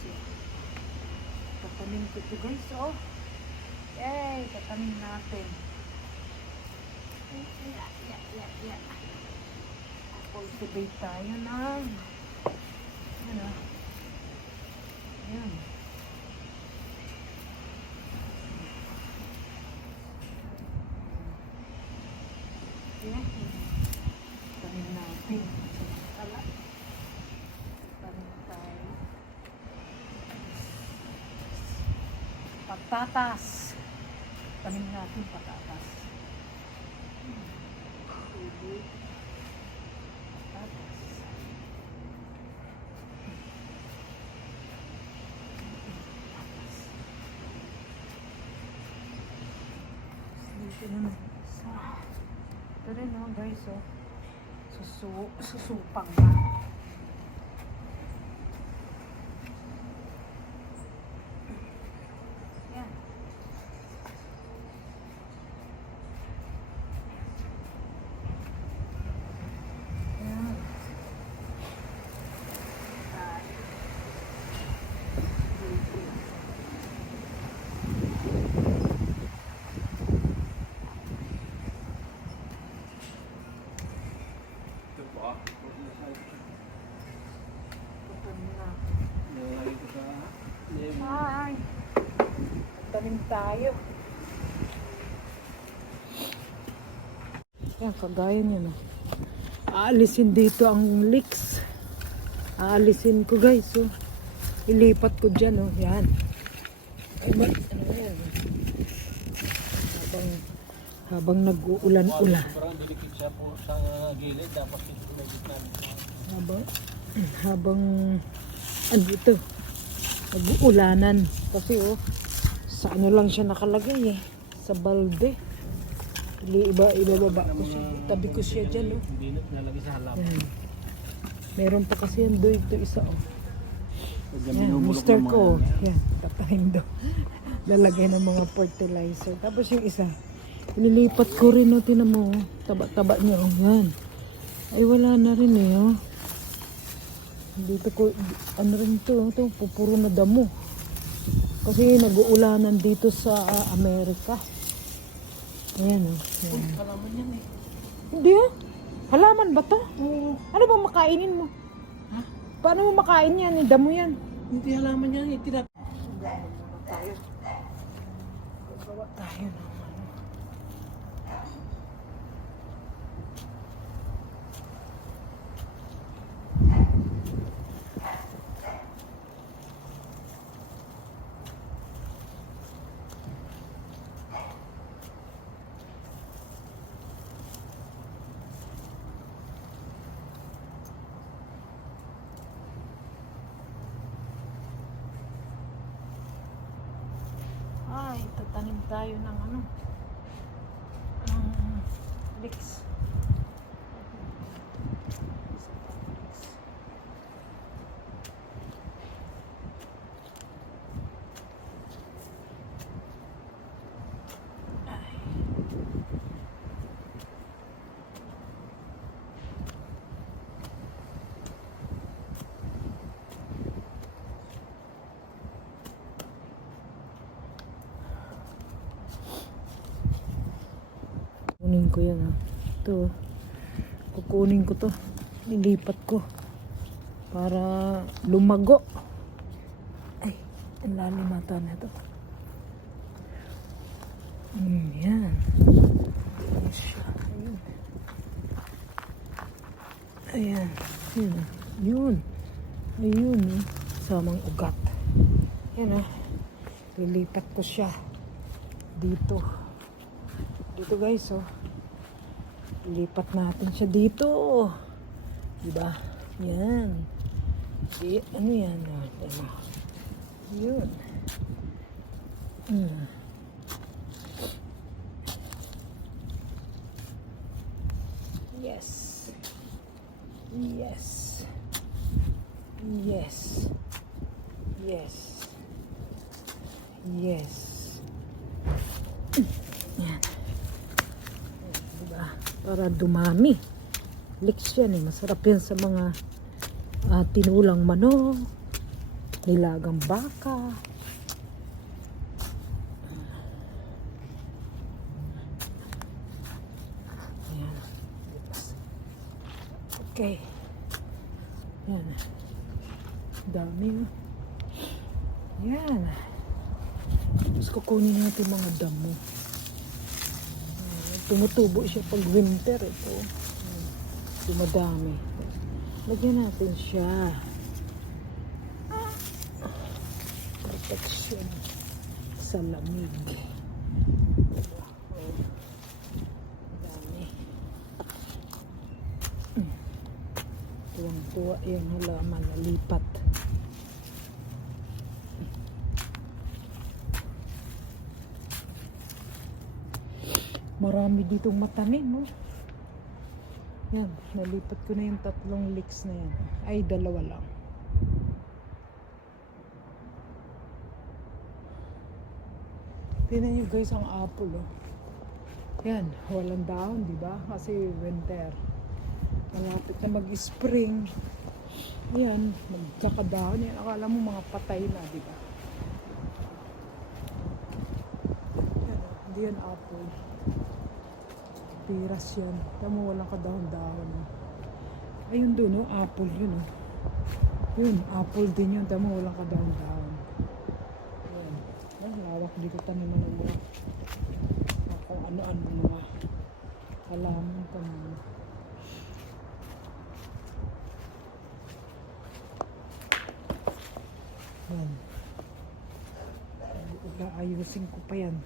siya. Tatanim ko ito guys, oh. Yay! Tatanim natin. Yeah, yeah, yeah, yeah. Cultivate tayo ng ano? Ayan. Yeah. Tanim natin. Tala. Tanim tayo. Patatas. Tanim natin patatas. Patatas. Dito naman. Ito rin oh, guys oh. Susu susupang na. Yan. Yan. Ay. Ito po ah. Ito na. Nilagay ko sa lemon. Hi! Tanim tayo. Yan, kagaya niya na. Aalisin dito ang leeks. Aalisin ko guys, oh. Ilipat ko dyan, oh. Yan. Ay? Ano yan? Habang, habang nag-uulan-ulan. Ito. Habang, habang, andito, nag-uulanan. Kasi oh, sa ano lang siya nakalagay eh, sa balde. Iba, ibababa ko siya. Tabi ko siya dyan oh. Hindi na nalagay sa halaman. Yan. Meron pa kasi yan doon ito isa oh. Yan, minumulok Mr. ng mga Ko. yan. Tatanim daw. Lalagay ng mga fertilizer. Tapos yung isa, nililipat ko rin oh, tinan mo oh. Taba-taba niya oh. Yan. Ay wala na rin eh oh. Dito ko, ano rin to, ito, pupuro na damo. Kasi nag-uulanan dito sa ah, Amerika. Ayan oh. Yan. Halaman yan eh. Hindi ah. Halaman ba to? Ano ba makainin mo? Ha? Paano mo makain yan? Eh, Damo yan. Hindi halaman yan. Itinap. tayo. Tayo ng tatanim tayo ng ano. Ang leeks. Kukunin ko yan ha. Ito. oh. Kukunin ko to. Nilipat ko. Para lumago. Ay, ang lalim ata na ito. Mm, yan. Ayan siya. Ayan. Yun. ah. Yun. Ayun. eh. Samang ugat. Yan ah. Lilipat ko siya. Dito. Dito guys, oh. Lipat natin siya dito. Diba? Yan. Di, ano yan? Oh? Yun. Mm. Yes. Yes. Yes. Yes. Yes. Yan. Diba? Para dumami. Leeks yan eh. Masarap yan sa mga ah, tinulang manok. nilagang baka. Ayan. Okay. Yan. Dami. oh. Yan. Tapos kukunin natin mga damo. Tumutubo siya pag winter ito. Ayan, Dumadami. Lagyan natin siya. Protection sa lamig. Oh. Dami. Tuwang-tuwa yung halaman na lipat. Marami ditong matanim, no? Yan, nalipat ko na yung tatlong leeks na yan. Ay, dalawa lang. Tingnan nyo guys ang apple, oh. Yan, walang dahon, di ba? Kasi winter. Malapit na mag-spring. Ayan, magkakadahon yan. Akala mo mga patay na, di ba? Yan, oh, hindi yan apple. Piras yan. Tama walang kadahon-dahon. oh. Ayun doon, oh, apple yun, oh. Yun, apple din yun. Tama walang kadahon-dahon. Ayan. Ay, lawak dito taniman ng mga kung ano-ano mga halaman pa naman. Yan. Ayusin ko pa yan.